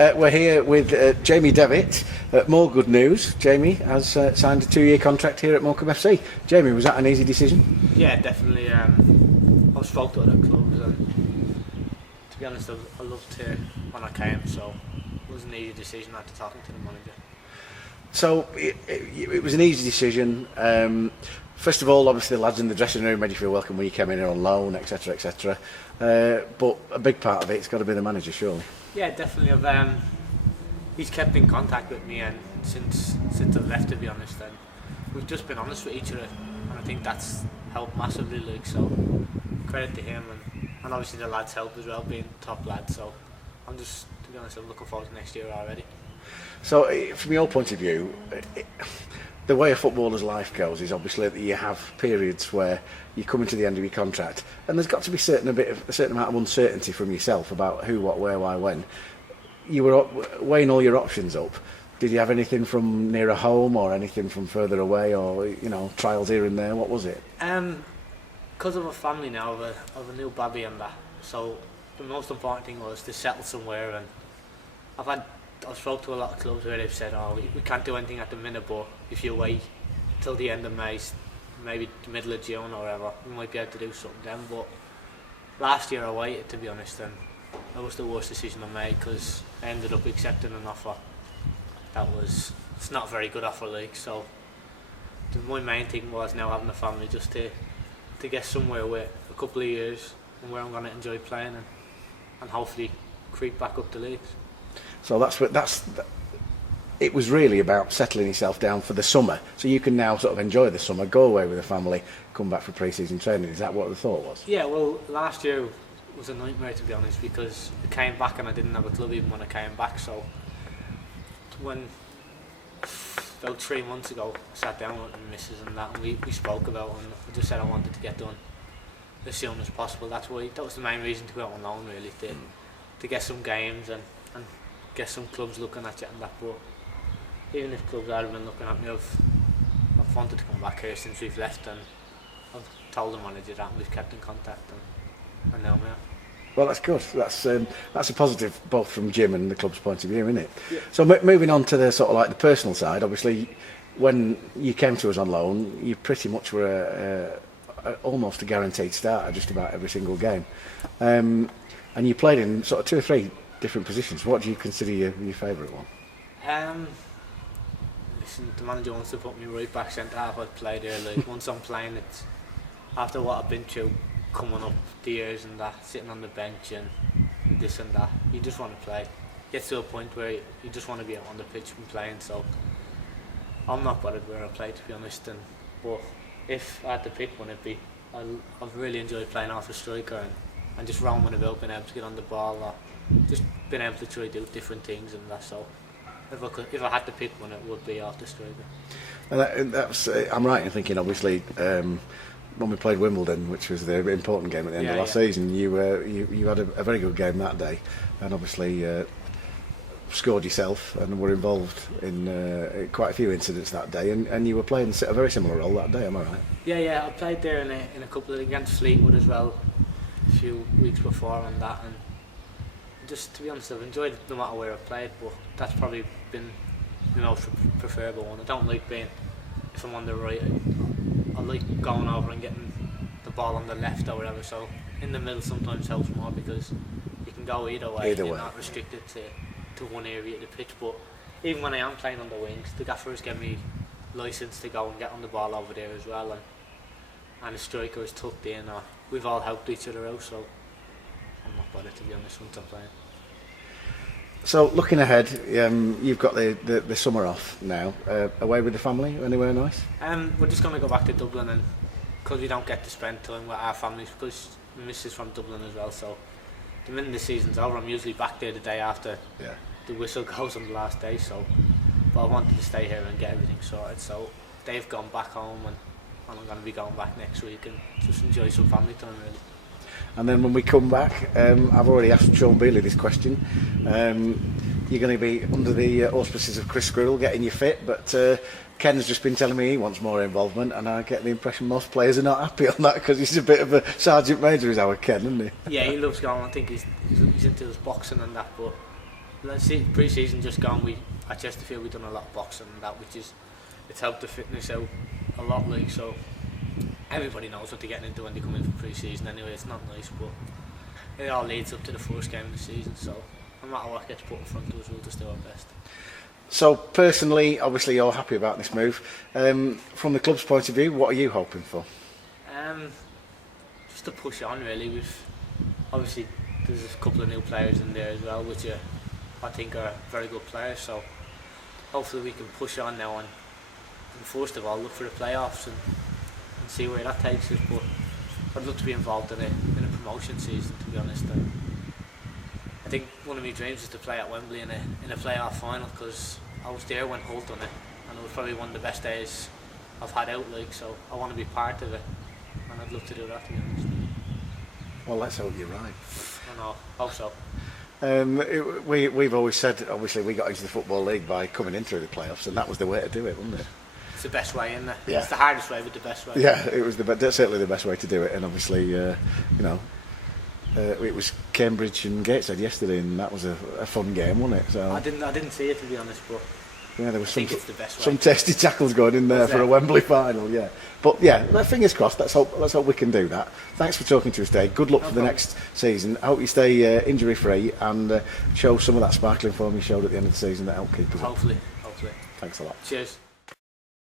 We're here with Jamie Devitt at More Good News. Jamie has signed a 2-year contract here at Morecambe FC. Jamie, was that an easy decision? Yeah, definitely. I spoke to other clubs, and to be honest, I loved here when I came, so it was an easy decision after talking to the manager. So it was an easy decision. First of all, obviously the lads in the dressing room made you feel welcome when you came in here on loan, etc., etc. But a big part of it's got to be the manager, surely. Yeah, definitely. He's kept in contact with me, and since I've left, to be honest, and we've just been honest with each other, and I think that's helped massively. Like, so credit to him, and obviously the lads helped as well, being top lads. So I'm just, to be honest, I'm looking forward to next year already. So from your point of view, the way a footballer's life goes is obviously that you have periods where you come into the end of your contract, and there's got to be a certain amount of uncertainty from yourself about who, what, where, why, when. You were weighing all your options up. Did you have anything from nearer home or anything from further away, or trials here and there? What was it? Because of a family now, of a new baby and that. So the most important thing was to settle somewhere, and I've spoke to a lot of clubs where they've said, we can't do anything at the minute, but if you wait till the end of May, maybe the middle of June or whatever, we might be able to do something then. But last year I waited, to be honest, and that was the worst decision I made, because I ended up accepting an offer it's not a very good offer, like. So my main thing was now having a family, just to get somewhere with a couple of years and where I'm going to enjoy playing, and hopefully creep back up the leagues. So it was really about settling yourself down for the summer, so you can now sort of enjoy the summer, go away with the family, come back for pre-season training. Is that what the thought was? Yeah, well, last year was a nightmare, to be honest, because I came back and I didn't have a club even when I came back. So when about 3 months ago I sat down with the missus and that, and we spoke about it, and I just said I wanted to get done as soon as possible. That was the main reason to go out on loan, really, to get some games and get some clubs looking at you and that. But even if clubs haven't been looking at me, I've wanted to come back here since we've left, and I've told the manager that, and we've kept in contact, and now I'm here. Well, that's good. That's a positive, both from Jim and the club's point of view, isn't it? Yeah. So moving on to the sort of like the personal side, obviously, when you came to us on loan, you pretty much were almost a guaranteed starter just about every single game, and you played in sort of 2 or 3 different positions. What do you consider your favourite one? Listen, the manager wants to put me right back centre half. I've played there. Like, once I'm playing, it's after what I've been through, coming up the years and that, sitting on the bench and this and that, you just want to play. Gets to a point where you just want to be out on the pitch and playing. So I'm not bothered where I play, to be honest. But if I had to pick one, I've really enjoyed playing off a striker and just roaming about, being able to get on the ball, or just being able to try to do different things and that. So if I had to pick one, it would be off the striker. And I'm right in thinking, obviously, when we played Wimbledon, which was the important game at the end of last season, you had a very good game that day, and obviously scored yourself and were involved in quite a few incidents that day, and you were playing a very similar role that day, am I right? Yeah, I played there in a couple of against Fleetwood as well, a few weeks before and that, and just, to be honest, I've enjoyed it no matter where I've played, but that's probably been the most preferable one. I don't like being, if I'm on the right, I like going over and getting the ball on the left or whatever, so in the middle sometimes helps more, because you can go either way. You're not restricted to one area of the pitch. But even when I am playing on the wings, the gaffers give me licence to go and get on the ball over there as well, and the striker is tucked in, or we've all helped each other out, so I'm not bothered, to be honest, once I'm playing. So looking ahead, you've got the summer off now. Away with the family, anywhere nice? We're just going to go back to Dublin, and because we don't get to spend time with our families, because my missus is from Dublin as well, so the minute the season's over, I'm usually back there the day after the whistle goes on the last day. So, but I wanted to stay here and get everything sorted. So they've gone back home, and I'm going to be going back next week and just enjoy some family time, really. And then when we come back, I've already asked Sean Bealey this question. You're going to be under the auspices of Chris Squirrel, getting you fit, but Ken's just been telling me he wants more involvement, and I get the impression most players are not happy on that, because he's a bit of a sergeant major, is our Ken, isn't he? Yeah, he loves going. I think he's into his boxing and that, but let's see, pre-season just gone. We at Chesterfield we've done a lot of boxing and that, which is it's helped the fitness out a lot. Like so, everybody knows what they're getting into when they come in for pre-season. Anyway, it's not nice, but it all leads up to the first game of the season. So no matter what gets put in front of us, we'll just do our best. So personally, obviously you're happy about this move. From the club's point of view, what are you hoping for? Just to push on really. We've obviously there's a couple of new players in there as well, which I think are very good players. So hopefully we can push on now and first of all look for the playoffs and see where that takes us. But I'd love to be involved in a promotion season, to be honest. I think one of my dreams is to play at Wembley in a playoff final, because I was there when Hull done it, and it was probably one of the best days I've had out. Like, so I want to be part of it, and I'd love to do that, to be honest. Well, let's hope you're right. I know, hope so. We've always said, obviously, we got into the Football League by coming in through the playoffs, and that was the way to do it, wasn't it? It's the best way, isn't it? Yeah. It's the hardest way, but the best way. Yeah, it was certainly the best way to do it, and obviously, it was Cambridge and Gateshead yesterday, and that was a fun game, wasn't it? So I didn't see it, to be honest, but yeah, there was I think it's the best way. some testy tackles going in there for a Wembley final. Yeah, but yeah, fingers crossed. Let's hope we can do that. Thanks for talking to us today. Good luck for the next season. I hope you stay injury free and show some of that sparkling form you showed at the end of the season that helped keep us up. Hopefully. Thanks a lot. Cheers.